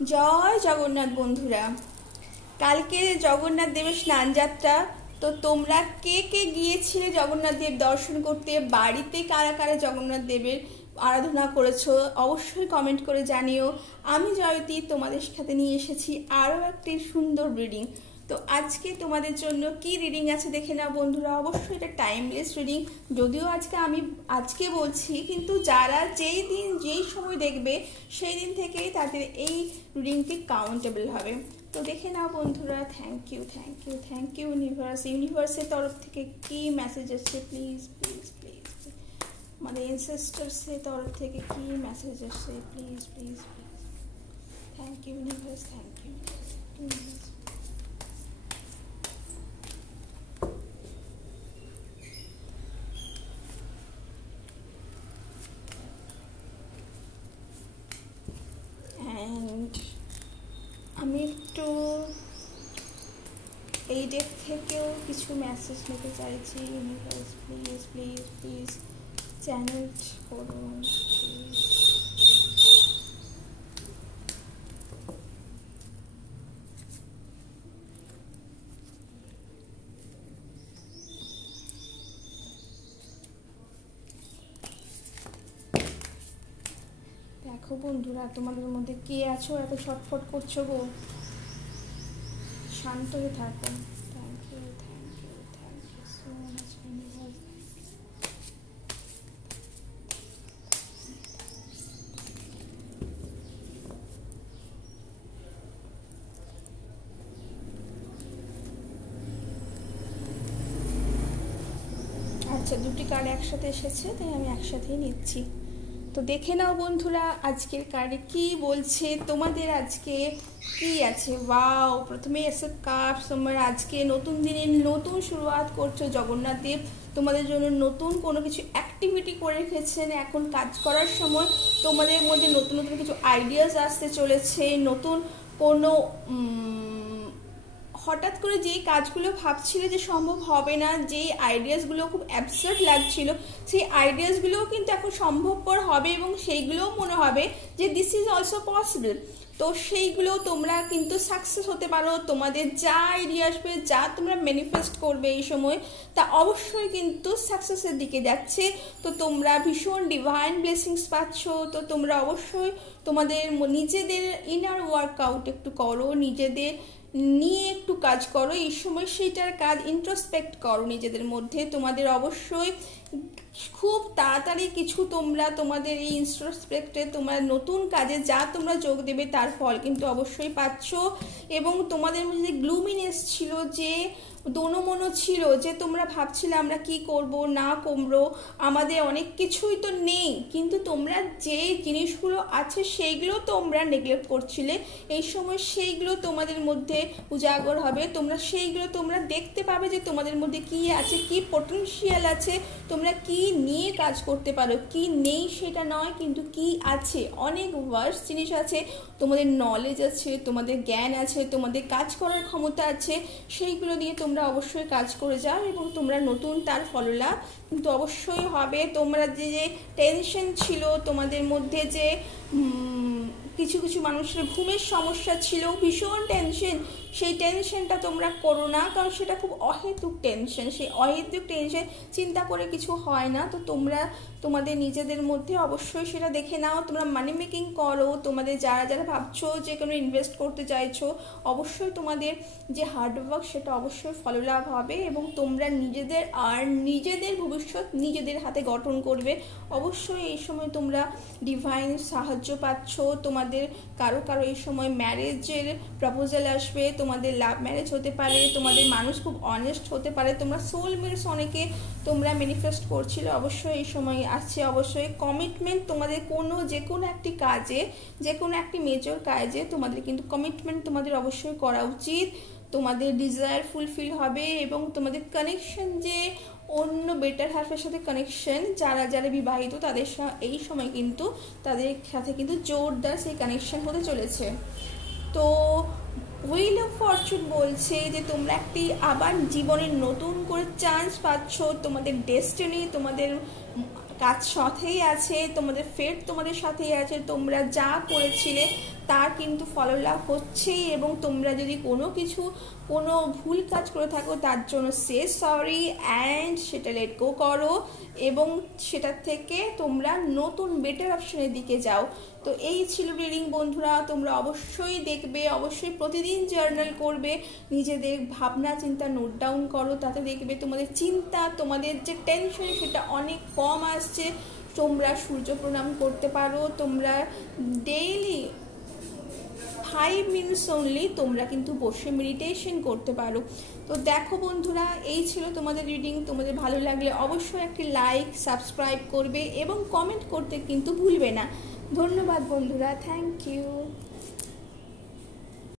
জয় জগন্নাথ বন্ধুরা। কালকে জগন্নাথ দেবের স্নান যাত্রা। তো তোমরা কে কে গিয়েছিলে জগন্নাথ দেব দর্শন করতে? বাড়িতে কারা কারা জগন্নাথ দেবের আরাধনা করেছো অবশ্যই কমেন্ট করে জানিও। আমি জয়তী তোমাদের সাথে নিয়ে এসেছি আরও একটি সুন্দর রিডিং। তো আজকে তোমাদের জন্য কি রিডিং আছে দেখে নাও বন্ধুরা। অবশ্যই এটা টাইমলেস রিডিং, যদিও আজকে বলছি, কিন্তু যারা যেই সময় দেখবে সেই দিন থেকেই তাদের এই রিডিংটি কাউন্টেবল হবে। তো দেখে নাও বন্ধুরা। থ্যাংক ইউ ইউনিভার্সের তরফ থেকে কি মেসেজ আসছে প্লিজ প্লিজ প্লিজ, আমাদের এনসেস্টার্সের তরফ থেকে কি মেসেজ আসছে please please please. Thank you universe, thank you universe. আমি একটু এই ডেক থেকেও কিছু মেসেজ নিতে চাইছি। Universe please please please channel করুন প্লিজ। দেখো বন্ধুরা, তোমাদের মধ্যে কে আছো এত ছটফট করছো গো? শান্ত হয়ে থাকো। Thank you so much universe. আচ্ছা, দুটি কার্ড একসাথে এসেছে, তাই আমি একসাথেই নিচ্ছি। তো দেখে নাও বন্ধুরা আজকের কার্ডে কি বলছে, তোমাদের আজকে কি আছে। ওয়াও, প্রথমে এসে কার্ড। তোমার আজকে নতুন দিনের নতুন শুরুয়াত করছো। জগন্নাথ দেব তোমাদের জন্য নতুন কোনো কিছু অ্যাক্টিভিটি করে রেখেছেন। এখন কাজ করার সময় তোমাদের মধ্যে নতুন নতুন কিছু আইডিয়াস আসতে চলেছে। নতুন কোনো হঠাৎ করে যেই কাজগুলো ভাবছিলে যে সম্ভব হবে না, যেই আইডিয়াসগুলো খুব অ্যাবসার্ড লাগছিল, সেই আইডিয়াসগুলোও কিন্তু এখন সম্ভবপর হবে এবং সেইগুলোও মনে হবে যে দিস ইজ অলসো পসিবল। তো সেইগুলো তোমরা কিন্তু সাকসেস হতে পারো। তোমাদের যা আইডিয়া আসবে, যা তোমরা ম্যানিফেস্ট করবে এই সময়, তা অবশ্যই কিন্তু সাকসেসের দিকে যাচ্ছে। তো তোমরা ভীষণ ডিভাইন ব্লেসিংস পাচ্ছ। তো তোমরা অবশ্যই তোমাদের নিজেদের ইনার ওয়ার্কআউট একটু করো, নিজেদের নিয়ে একটু কাজ করো এই সময়। সেইটার কাজ ইন্ট্রোস্পেক্ট করো নিজেদের মধ্যে। তোমাদের অবশ্যই খুব তাড়াতাড়ি কিছু তোমরা তোমাদের এই ইন্ট্রোস্পেক্টে তোমরা নতুন কাজে যা তোমরা যোগ দেবে তার ফল কিন্তু অবশ্যই পাচ্ছ। এবং তোমাদের মধ্যে যে গ্লুমিনেস ছিল, যে দোনমনো ছিল, যে তোমরা ভাবছিলে আমরা কি করব না করবো, আমাদের অনেক কিছুই তো নেই, কিন্তু তোমরা যে জিনিসগুলো আছে সেইগুলো তোমরা নেগলেক্ট করছিলে, এই সময় সেইগুলো তোমাদের মধ্যে উজাগর হবে। তোমরা দেখতে পাবে যে তোমাদের মধ্যে কি আছে, কি পটেনশিয়াল আছে, তোমরা কি নিয়ে কাজ করতে পারো। কি নেই সেটা নয়, কিন্তু কি আছে, অনেক ওয়ার্স জিনিস আছে। তোমাদের নলেজ আছে, তোমাদের জ্ঞান আছে, তোমাদের কাজ করার ক্ষমতা আছে। সেইগুলো দিয়ে তোমরা অবশ্যই কাজ করে যাও এবং তোমরা নতুন তার ফললাভ কিন্তু অবশ্যই হবে। তোমরা যে টেনশন ছিল তোমাদের মধ্যে, যে কিছু কিছু মানুষের ঘুমের সমস্যা ছিল, ভীষণ টেনশন, সেই টেনশনটা তোমরা করো না, কারণ সেটা খুব অহেতুক টেনশন। সেই অহেতুক টেনশন চিন্তা করে কিছু হয় না। তো তোমরা তোমাদের নিজেদের মধ্যে অবশ্যই সেটা দেখে নাও। তোমরা মানি মেকিং করো। তোমাদের যারা যারা ভাবছো যে কোনো ইনভেস্ট করতে চাইছো, অবশ্যই তোমাদের যে হার্ডওয়ার্ক সেটা অবশ্যই ফললাভ হবে এবং তোমরা নিজেদের ভবিষ্যৎ নিজেদের হাতে গঠন করবে। অবশ্যই এই সময় তোমরা ডিভাইন সাহায্য পাচ্ছ। তোমাদের কারো এই সময় ম্যারেজের প্রপোজাল আসবে, তোমাদের লাভ ম্যারেজ হতে পারে, তোমাদের মানুষ খুব অনেস্ট হতে পারে, তোমরা সোলমেটস অনেকে তোমরা ম্যানিফেস্ট করছিল, অবশ্যই এই সময় আসছে। অবশ্যই কমিটমেন্ট তোমাদের যে কোনো একটি কাজে, যে কোনো একটি মেজর কাজে তোমাদের কিন্তু কমিটমেন্ট তোমাদের অবশ্যই করা উচিত। তোমাদের ডিজায়ার ফুলফিল হবে এবং তোমাদের কানেকশন, যে অন্য বেটার হাফের সাথে কানেকশন, যারা যারা বিবাহিত তাদের এই সময় কিন্তু তাদের সাথে কিন্তু জোরদার সেই কানেকশন হতে চলেছে। তো হুইল অফ ফরচুন বলছে যে তোমরা একটি আবার জীবনের নতুন করে চান্স পাচ্ছ। তোমাদের ডেস্টিনি তোমাদের কাজ সাথেই আছে, তোমাদের ফেট তোমাদের সাথেই আছে। তোমরা যা করেছিলে তার কিন্তু ফললাভ হচ্ছেই। এবং তোমরা যদি কোনো ভুল কাজ করে থাকো তার জন্য সে সরি অ্যান্ড সেটা লেট গো করো, এবং সেটার থেকে তোমরা নতুন বেটার অপশনের দিকে যাও। তো এই ছিল রিডিং বন্ধুরা, তোমরা অবশ্যই দেখবে, অবশ্যই প্রতিদিন জার্নাল করবে, নিজেদের ভাবনা চিন্তা নোট ডাউন করো, তাতে দেখবে তোমাদের চিন্তা, তোমাদের যে টেনশন সেটা অনেক কম আসছে। তোমরা সূর্য প্রণাম করতে পারো, তোমরা ডেইলি 5 মিনিটস অনলি তোমরা কিন্তু বসে মেডিটেশন করতে পারো। তো দেখো বন্ধুরা, এই ছিল তোমাদের রিডিং। তোমাদের ভালো লাগলে অবশ্যই একটি লাইক সাবস্ক্রাইব করবে এবং কমেন্ট করতে কিন্তু ভুলবে না। ধন্যবাদ বন্ধুরা, থ্যাংক ইউ।